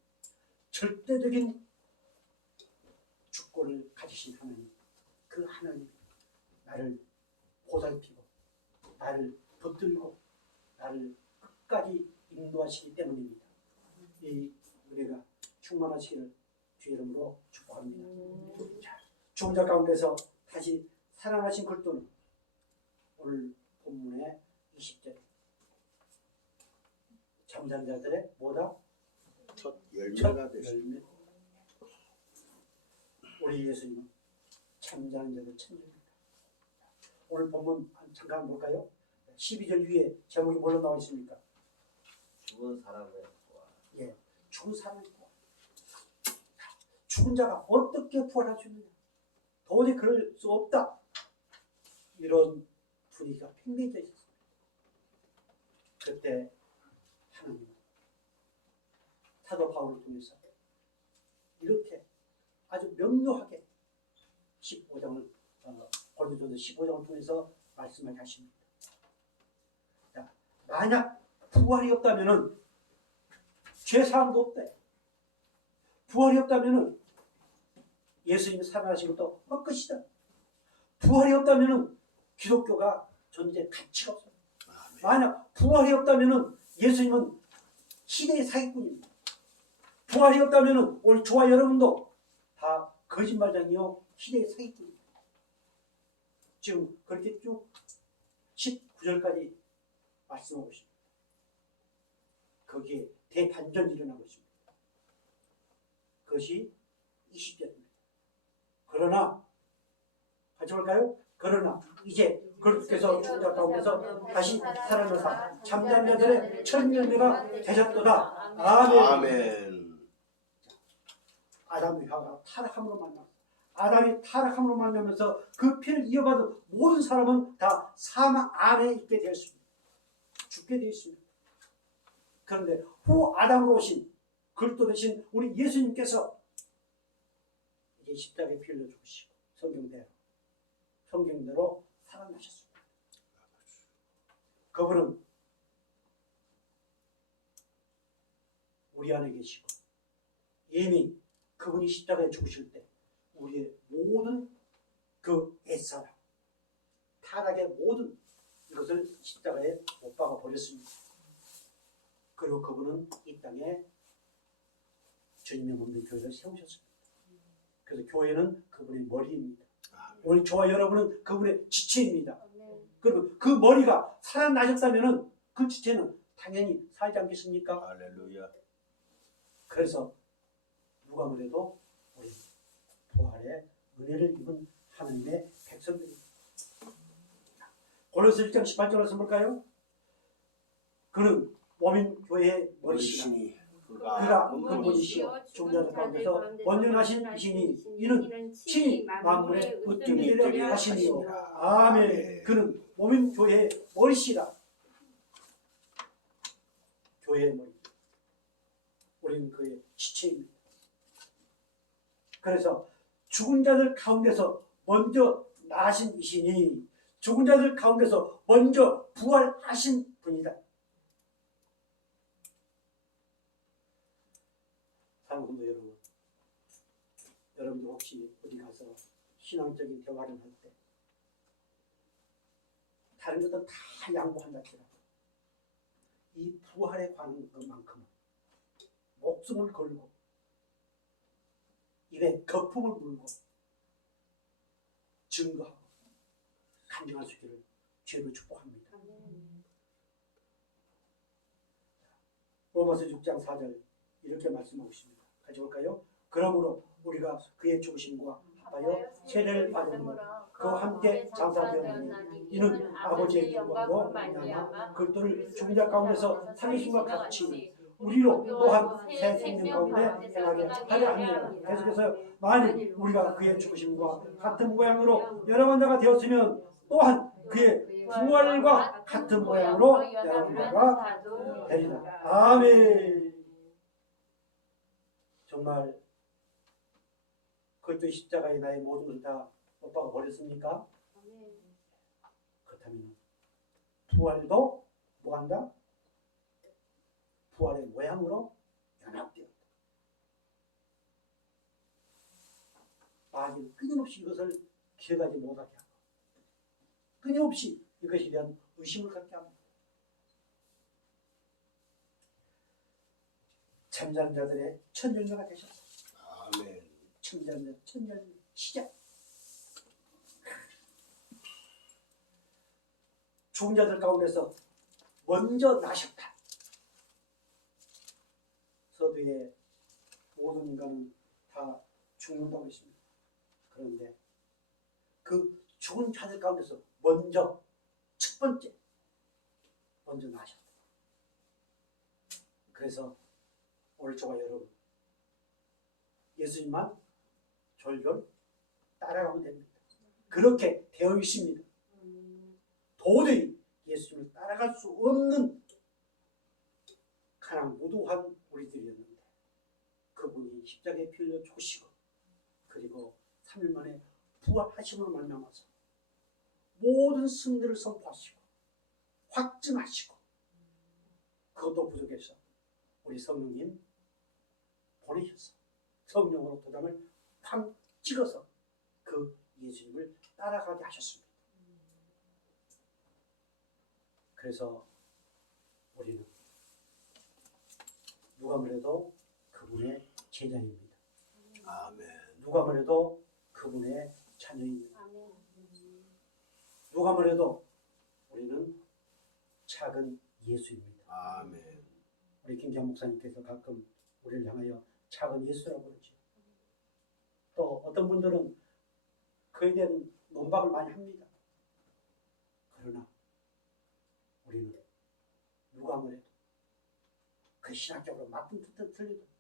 절대적인 주권을 가지신 하나님, 그 하나님 나를 보살피고 나를 붙들고 나를 끝까지 인도하시기 때문입니다. 이 은혜가 충만하시기를 주의 이름으로 축복합니다. 자, 죽은 자 가운데서 다시 살아나신 그리스도는 오늘 본문의 20절 잠자는 자들의 뭐다? 첫 첫 열매가 됐습니다. 열매. 우리 예수님은 잠자는 자들 첫 열매다. 오늘 본문 잠깐 볼까요? 12절 위에 제목이 뭘로 나와 있습니까? 죽은 사람의 부활. 예, 죽은 사람의 부활. 죽은 자가 어떻게 부활할 수 있느냐? 도저히 그럴 수 없다. 이런 분위기가 팽배해져 있었습니다. 그때 하나님은 사도 바울을 통해서 이렇게 아주 명료하게 15장을 고린도전서 15장을 통해서 말씀을 하십니다. 자, 만약 부활이 없다면은 죄 사함도 없대. 부활이 없다면은 예수님이 살아나신 것도 헛것이다. 부활이 없다면은 기독교가 존재 가치가 없어요. 만약 부활이 없다면은 예수님은 시대의 사기꾼입니다. 부활이 없다면은 우리 저와 여러분도 다 거짓말장이요 시대의 사기꾼입니다. 지금 그렇게 쭉 19절까지 말씀하고 있습니다. 거기에 대반전이 일어나고 있습니다. 그것이 20절입니다. 그러나 같이 볼까요? 그러나 이제 그리스도께서 죽은 자 가운데서 다시 살아나사 잠잠 자들의 첫 열매가 되셨도다. 아멘. 아멘. 아담과 하와가 타락함으로 만나. 아담이 타락함으로 만나면서 그 피를 이어받은 모든 사람은 다 사망 안에 있게 되었습니다. 죽게 되었습니다. 그런데 후 아담으로 오신 그리스도 되신 우리 예수님께서 이제 십자가에 피 흘려 죽으시고 성경대로 살아나셨습니다. 그분은 우리 안에 계시고 이미 그분이 십자가에 죽으실 때 우리의 모든 그 옛사람 타락의 모든 이것을 십자가에 못 박아 버렸습니다. 그리고 그분은 이 땅에 주님의 몸된 교회를 세우셨습니다. 그래서 교회는 그분의 머리입니다. 우리 저와 여러분은 그분의 지체입니다. 그리고 그 머리가 살아나셨다면 그 지체는 당연히 살지 않겠습니까? 할렐루야. 그래서 누가 그래도 우리 부활의 은혜를 입은 하나님의 백성들입니다. 고린도서 1장 18절 말씀 볼까요? 그는 몸인 교회의 머리시라. 그가 근본이시여 죽은 자들 가운데서 원년하신 이시니 이는 친히 만물의 으뜸이 되려 하시니요. 아멘. 그는 몸인 교회의 머리시라. 교회의 머리. 우리는 그의 지체입니다. 그래서 죽은 자들 가운데서 먼저 나신 이시니 죽은 자들 가운데서 먼저 부활하신 분이다. 사랑하는 여러분, 여러분도 혹시 어디 가서 신앙적인 대화를 할 때 다른 것은 다 양보한다 치라도 이 부활에 관한 것만큼은 목숨을 걸고 입에 거품을 물고 증거하고 간증할 수 있기를 주로 축복합니다. 로마서 6장 4절 이렇게 말씀하고 있습니다. 같이 볼까요? 그러므로 우리가 그의 죽으심과 합하여 세례를 받음으로 그와 함께 장사되었나니 이는 아버지의 영광으로 말미암아 그리스도를 죽은 자 가운데서 살리심과 같이 우리로 또한 새 생명 가운데 행하게 하려 합니다. 계속해서 만일 우리가 그의 죽으심과 같은 모양으로 여러분 자가 되었으면 또한 그의 부활과 같은 모양으로 여러분 자가 되리라. 아멘. 정말 그리스도 십자가에 나의 모든 것을 다 못 박아 버렸습니까? 그렇다면 부활도 뭐한다? 부활의 모양으로 연합되었다. 마귀는 끊임없이 이것을 기억하지 못하게 하고 끊임없이 이것에 대한 의심을 갖게 합니다. 잠자는 자들의 첫 열매가 되셨다. 아멘. 잠자는 자 첫 열매 시작. 죽은 자들 가운데서 먼저 나셨다. 서두에 모든 인간은 다 죽는다고 했습니다. 그런데 그 죽은 자들 가운데서 먼저 첫 번째 먼저 나셨다. 그래서 오늘 저와 여러분 예수님만 졸졸 따라가면 됩니다. 그렇게 되어 있습니다. 도저히 예수님을 따라갈 수 없는 가난 무도한 우리들이었는데 그분이 십자가에 피 흘려 죽으시고 그리고 3일 만에 부활하심으로 말미암아서 모든 승리를 선포하시고 확증하시고 그것도 부족해서 우리 성령님 보내셔서 성령으로 도장을 팡 찍어서 그 예수님을 따라가게 하셨습니다. 그래서 우리는 누가 뭐래도 그분의 제자입니다. 아멘. 누가 뭐래도 그분의 자녀입니다. 누가 뭐래도 우리는 작은 예수입니다. 아멘. 우리 김기환 목사님께서 가끔 우리를 향하여 작은 예수라고 그러죠. 또 어떤 분들은 그에 대한 논박을 많이 합니다. 그러나 우리는 누가 뭐래도 그 신학적으로 맞든 듣든 틀리든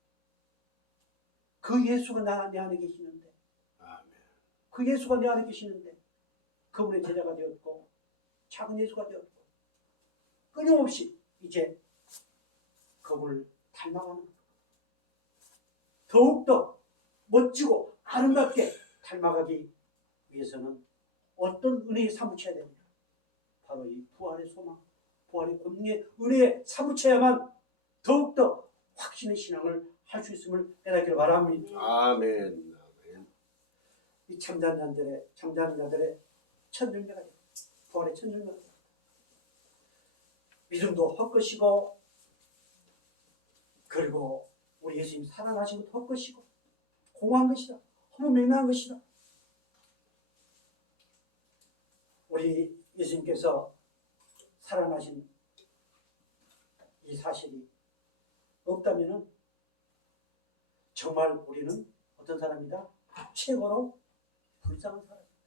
그 예수가 내 안에 계시는데 아멘. 그 예수가 내 안에 계시는데 그분의 제자가 되었고 작은 예수가 되었고 끊임없이 이제 그분을 닮아가는 더욱더 멋지고 아름답게 닮아가기 위해서는 어떤 은혜에 사무쳐야 됩니까? 바로 이 부활의 소망, 부활의 권능의 은혜에 사무쳐야만 더욱더 확신의 신앙을 할 수 있음을 깨닫기를 바랍니다. 아멘. 아멘. 이 잠자는 자들의 첫 열매가 됩니다. 부활의 첫 열매가 됩니다. 믿음도 헛것이고 그리고 우리 예수님 살아나신 것도 헛것이고 공허한 것이다. 허무맹랑한 것이다. 우리 예수님께서 살아나신 이 사실이 없다면 정말 우리는 어떤 사람이다? 최고로 불쌍한 사람입니다.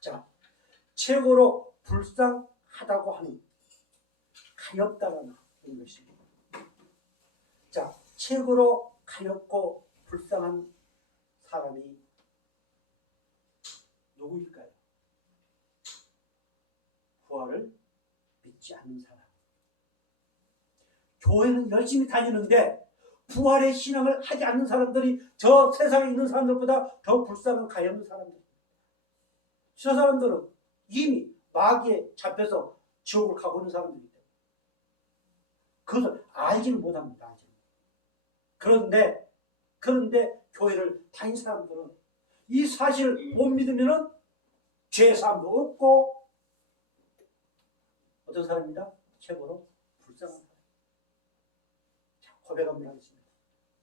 자, 최고로 불쌍하다고 하는 가엾다라는 것입니다. 자, 최고로 가엾고 불쌍한 사람이 누구일까요? 부활을 믿지 않는 사람. 교회는 열심히 다니는데 부활의 신앙을 하지 않는 사람들이 저 세상에 있는 사람들보다 더 불쌍한 가엾는 사람들. 저 사람들은 이미 마귀에 잡혀서 지옥을 가고 있는 사람들이기 때문에 그것을 알지는 못합니다. 그런데 교회를 다닌 사람들은 이 사실을 못 믿으면 죄사함도 없고 어떤 사람입니다? 최고로 불쌍한 사람. 자, 고백 한번 하겠습니다.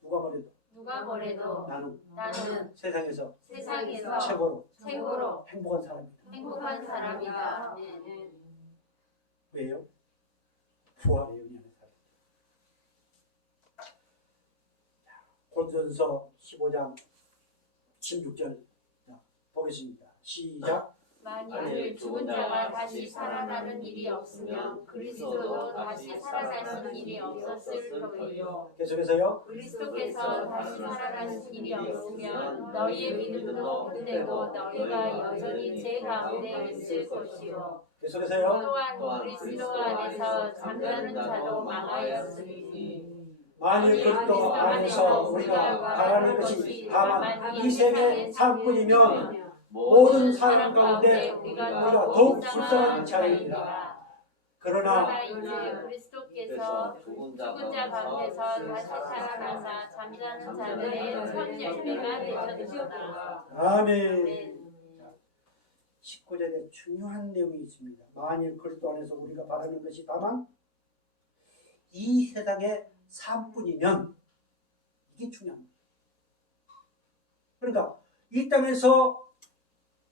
누가 뭐래도 나는 세상에서 최고로 행복한 사람이다. 왜요? 부활의 영향을 사람. 고린도전서 15장 16절 보겠습니다. 시작. 만일 죽은 자가 다시 살아나는 일이 없으면 그리스도도 다시 살아나는 일이 없었을 터이요. 계속해서요. 그리스도께서 다시 살아나신 일이 없으면 너희의 믿음도 헛되고 너희가 여전히 제 가운데 있을 것이요. 계속해서요. 또한 그리스도 안에서 잠자는 자도 망하였으니 만일 그리스도 안에서 우리가 바라는 것이 다만 이 세계 삶뿐이면 모든 사람 가운데 우리가 더욱 불쌍한 자입니다. 그러나 이제 그리스도께서 죽은 자 가운데서 다시 살아나사 잠자는 자들의 첫 열매가 되셨다. 아멘. 19절에 중요한 내용이 있습니다. 만일 그리스도 안에서 우리가 바라는 것이 다만 이 세상의 삶뿐이면 이게 중요합니다. 그러니까 이 땅에서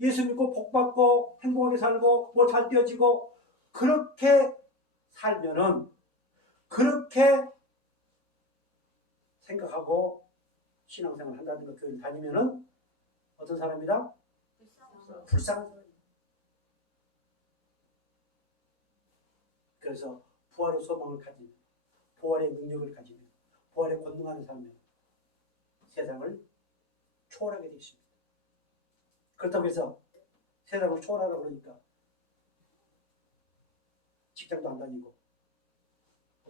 예수 믿고 복받고 행복하게 살고 뭐 잘 되어지고 그렇게 살면은 그렇게 생각하고 신앙생활 한다든가 교회를 다니면은 어떤 사람이다? 불쌍한 사람이다. 그래서 부활의 소망을 가지면, 부활의 능력을 가지면, 부활에 권능하는 삶은 세상을 초월하게 되어 있습니다. 그렇다고 해서 세상을 초월하라고 그러니까 직장도 안 다니고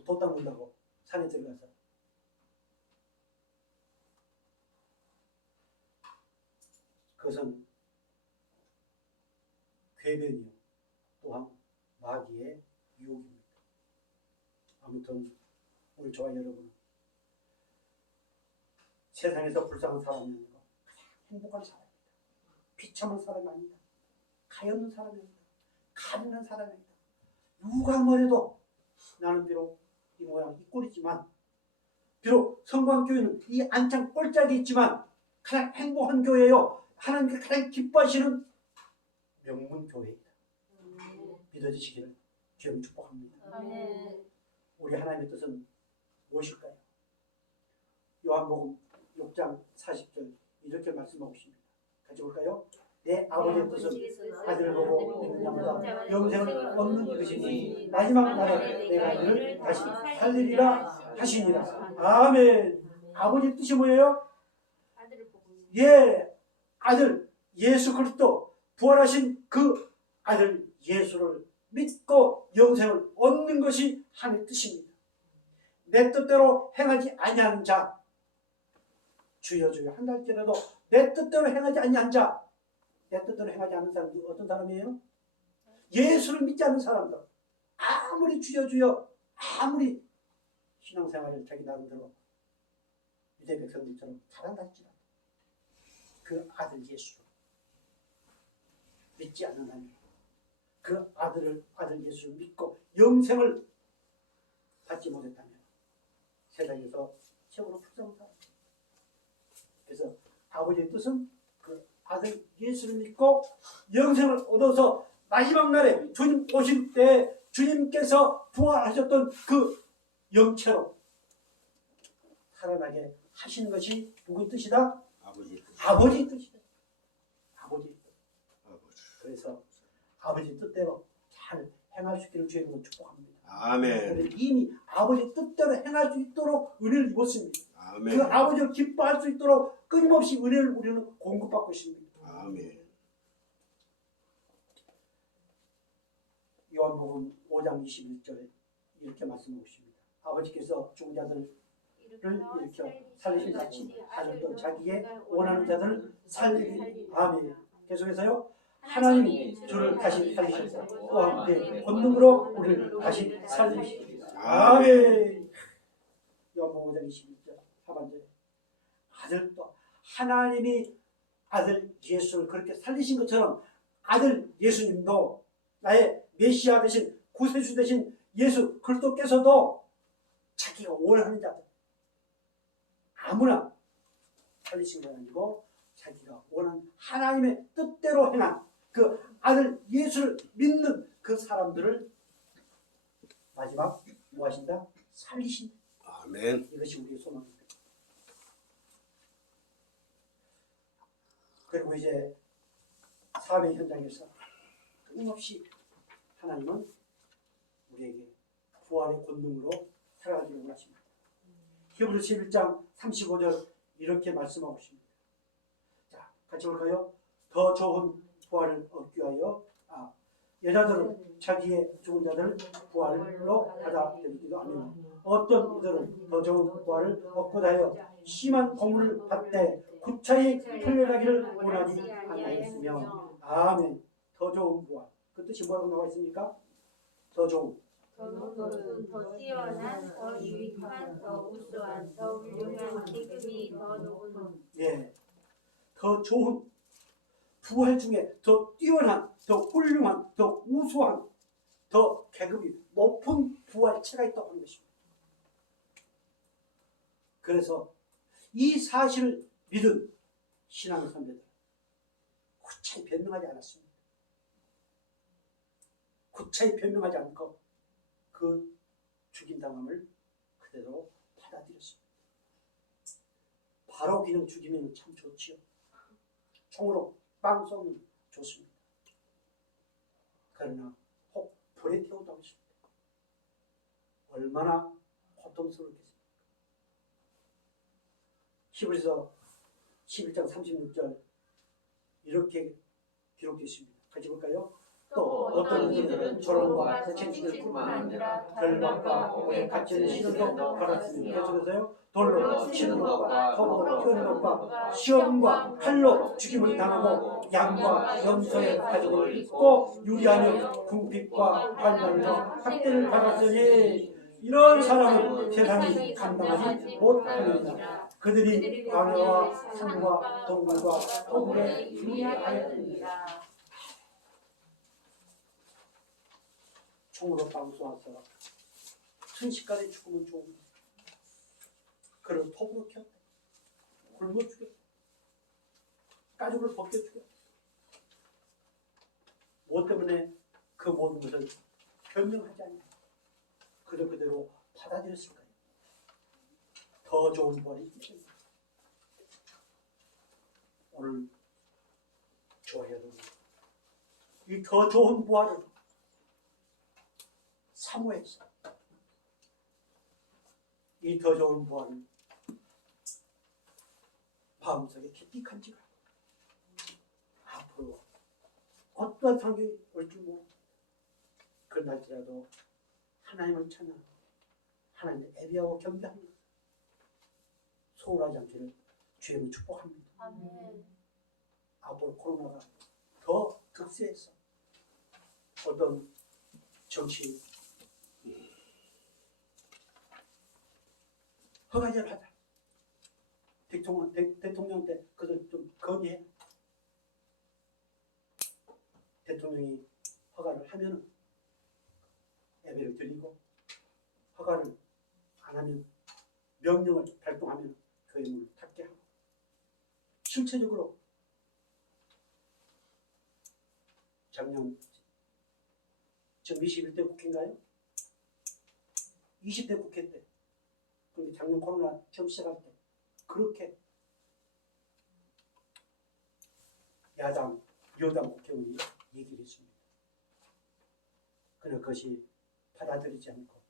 돈 닦는다고 산에 들어가서 그것은 궤변이요 또한 마귀의 유혹입니다. 아무튼 우리 저와 여러분 세상에서 불쌍한 사람이 아니고 행복한 사람입니다. 비참한 사람이 아닙니다. 가엾는 사람이 아닙니다. 가련한 사람이 아닙니다. 누가 뭐래도 나는 비록 이 모양 이 꼴이지만 비록 성광교회는 이 안창 꼴짝이 있지만 가장 행복한 교회요. 하나님께 가장 기뻐하시는 명문교회이다. 믿어지시기를 주님 축복합니다. 우리 하나님의 뜻은 무엇일까요? 요한복음 6장 40절 이렇게 말씀하고 있습니다. 같이 볼까요? 내 아버지의 뜻은 아들을 보고 믿는 자마다 영생을 얻는 것이니 마지막 날에 내가 이를 다시 살리리라 하시니라. 아멘. 아버지의 뜻이 뭐예요? 예, 아들 예수 그리스도 부활하신 그 아들 예수를 믿고 영생을 얻는 것이 하나님의 뜻입니다. 내 뜻대로 행하지 아니하는 자, 주여 주여 한달째라도 내 뜻대로 행하지 아니한 자, 내 뜻대로 행하지 않는 사람이 어떤 사람이에요? 예수를 믿지 않는 사람들. 아무리 주여 주여 아무리 신앙생활을 자기 나름대로 유대 백성들처럼 잘한다 할지라도 그 아들 예수를 믿지 않는 사람이 그 아들 예수를 믿고 영생을 받지 못했다면 세상에서 최고로 불쌍한 사람. 그래서 아버지의 뜻은 그 아들 예수를 믿고 영생을 얻어서 마지막 날에 주님 오실 때 주님께서 부활하셨던 그 영체로 살아나게 하시는 것이 누구의 뜻이다? 아버지의 뜻이다. 아버지의 뜻. 그래서 아버지의 뜻대로 잘 행할 수 있기를 주님으로 축복합니다. 아멘. 이미 아버지의 뜻대로 행할 수 있도록 은혜를 입었습니다. 아멘. 그 아버지를 기뻐할 수 있도록 끊임없이 은혜를 우리는 공급받고 있습니다. 아멘. 요한복음 5장 21절에 이렇게 말씀하고 있습니다. 아버지께서 죽은 자들을 일으켜 살리신 같이 하셨던 자기의 원하는 자들을 살리리. 아멘. 계속해서요. 하나님이 주를 다시 살리셨고 또한 그의 권능으로 우리를 다시 살리시리. 아멘. 요한복음 5장 21절 하반절에 아들도 하나님이 아들 예수를 그렇게 살리신 것처럼 아들 예수님도 나의 메시아 되신 구세주 되신 예수 그리스도께서도 자기가 원하는 자들 아무나 살리신 건 아니고 자기가 원하는 하나님의 뜻대로 행한 그 아들 예수를 믿는 그 사람들을 마지막 뭐 하신다? 살리신다. 아멘. 이것이 우리의 소망입니다. 그리고 이제 사회 현장에서 끊임없이 하나님은 우리에게 부활의 권능으로 살아가기를 원하십니다. 히브리서 11장 35절 이렇게 말씀하고 있습니다. 자, 같이 볼까요? 더 좋은 부활을 얻기 위하여 여자들은 자기의 죽은 자들을 부활로 받아들이기도 하며 어떤 이들은 더 좋은 부활을 얻고 다여 심한 고문을 받되 구차히 풀려나기를 원하지 아니하였으며 아멘. 더 좋은 부활. 그 뜻이 뭐라고 나와 있습니까? 더 좋은. 더 높은, 더 뛰어난, 더 유익한, 더 우수한, 더 훌륭한 계급이 더 높은. 예, 더 좋은 부활 중에 더 뛰어난, 더 훌륭한, 더 우수한, 더 계급이 높은 부활체가 있다고 하는 것입니다. 그래서 이 사실을 믿은 신앙의 선배들 구차히 변명하지 않았습니다. 구차히 변명하지 않고 그 죽인 당함을 그대로 받아들였습니다. 바로 그냥 죽이면 참 좋지요. 총으로 빵 쏘면 좋습니다. 그러나 혹 불에 태우다고 했습니다. 얼마나 고통스럽겠습니까? 히브리서 11장 36절 이렇게 기록되어 있습니다. 같이 볼까요? 또 어떤 이들은 조롱과 채찍질뿐만 아니라 결박과 오해 갇히는 시련도 받았으니 계속해서요. 돌로 치는 것과 검으로 휘는 것과 시험과 칼로 죽임을 당하고 양과 염소의 가죽을 입고 유리하며 궁핍과 환난과 학대를 받았으니 이런 사람은 세상이 감당하지 못하느니라. 그들이 광야와 산과 동물과 동물에 유리하였느니라. 총으로 빵 쏘아서 순식간에 죽으면 좋은 그를 톱으로 켰다. 굶어 죽였다. 가죽을 벗겨 죽였다. 뭐 때문에 그 모든 것을 변명하지 않냐. 그들 그대로 받아들였을까요? 더 좋은 벌이 있겠죠. 오늘 좋아해도 이 더 좋은 부활을 사모했어. 이 더 좋은 부활을 마음속에 깊이 간직하고 앞으로 어떤 상황이 올지 모르고 그날지라도 하나님을 찾는 하나님을 애비하고 경배합니다. 소홀하지 않기를 주님을 축복합니다. 아멘. 앞으로 코로나가 더 득세해서 어떤 정치 허가제를 하자. 대통령한테 그것을 좀 건의해. 대통령이 허가를 하면은 예배를 드리고 허가를 안 하면 명령을 발동하면 교회 문을 닫게 하고 실체적으로 작년 지금 21대 국회인가요? 20대 국회 때 그런데 작년 코로나 처음 시작할 때 그렇게 야당, 여당 국회의원이 얘기를 했습니다. 그러나 그것이 받아들이지 않고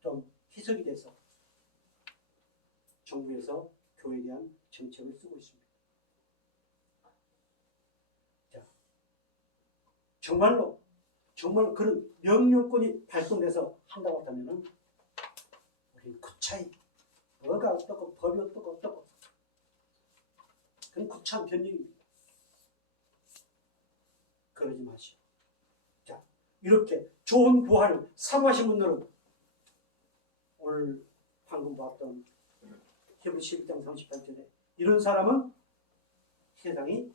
좀 희석이 돼서 정부에서 교회에 대한 정책을 쓰고 있습니다. 자, 정말 그런 명령권이 발동돼서 한다고 하면 우리는 그 차이 뭐가 어떻고 법이 어떻고 그건 구차한 변명입니다. 그러지 마시오. 자, 이렇게 좋은 부활을 사모하신 분들은 오늘 방금 봤던 히브리서 11장 38절에 이런 사람은 세상이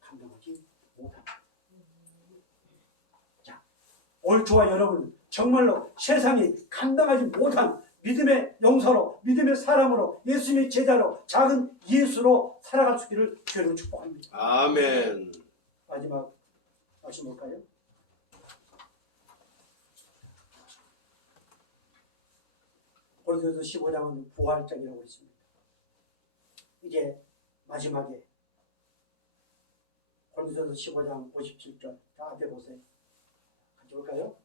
감당하지 못한다. 자, 오늘 저와 여러분 정말로 세상이 감당하지 못한 믿음의 용사로, 믿음의 사람으로, 예수님의 제자로, 작은 예수로 살아갈 수 있기를 주님으로 축복합니다. 아멘. 마지막 말씀 볼까요? 고린도서 15장은 부활장이라고 했습니다. 이제 마지막에 고린도서 15장 57절 앞에 보세요. 같이 볼까요?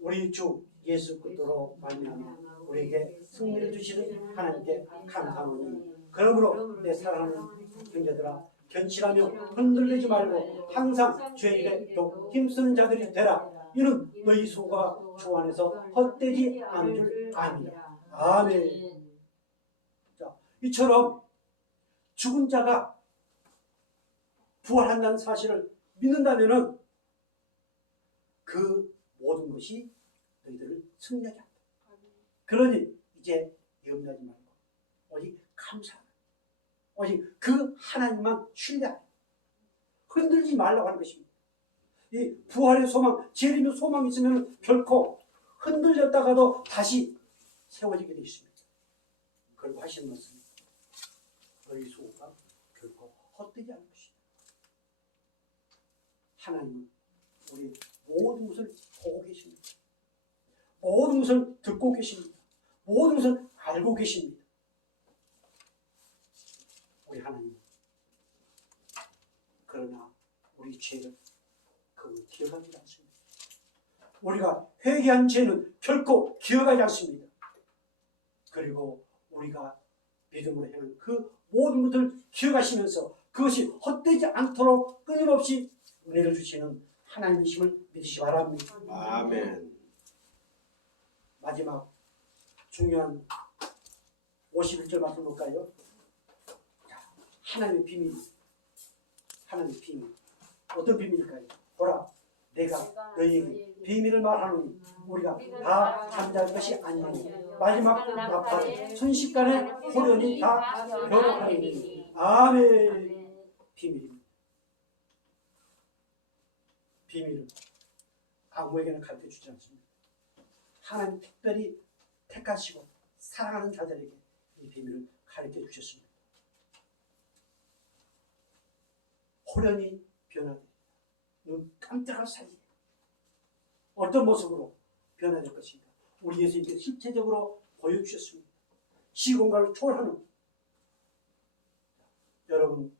우리 주 예수 그리스도로 말미암아 우리에게 승리를 주시는 하나님께 감사하노니 그러므로 내 사랑하는 형제들아 견실하며 흔들리지 말고 항상 주의 일에 또 힘쓰는 자들이 되라. 이는 너희 소가 주 안에서 헛되지 않은 줄 압니다. 아멘. 자, 이처럼 죽은 자가 부활한다는 사실을 믿는다면은 그 모든 것이 너희들을 승리하게 한다. 그러니 이제 염려하지 말고 오직 감사하라. 오직 그 하나님만 신뢰하라. 흔들지 말라고 하는 것입니다. 이 부활의 소망, 재림의 소망이 있으면 결코 흔들렸다가도 다시 세워지게 되어 있습니다. 그리고 하시는 말씀, 너희 소가 결코 헛되지 않을 것이다. 하나님은 우리 모든 것을 보고 계십니다. 모든 것을 듣고 계십니다. 모든 것을 알고 계십니다. 우리 죄를 기억하지 않습니다. 우리가 회개한 죄는 결코 기억하지 않습니다. 그리고 우리가 믿음으로 행한 그 모든 것을 기억하시면서 그것이 헛되지 않도록 끊임없이 은혜를 주시는 하나님이심을 믿으시기 바랍니다. 아멘. 마지막 중요한 51절 말씀 볼까요? 하나님의 비밀. 하나님의 비밀. 어떤 비밀일까요? 보라, 내가 너희에게 비밀을 말하노니 우리가 다 잠잘 것이 아니니 마지막 나팔에 순식간에 호련히 다 변화하리니. 아멘. 비밀입니다. 비밀은 아무에게나 가르쳐 주지 않습니다. 하나님 특별히 택하시고 사랑하는 자들에게 이 비밀을 가르쳐 주셨습니다. 호련히 변화됩니다. 눈 깜짝할 사이에 어떤 모습으로 변화될 것인가 우리 예수님께서 실체적으로 보여주셨습니다. 시공간을 초월하는 여러분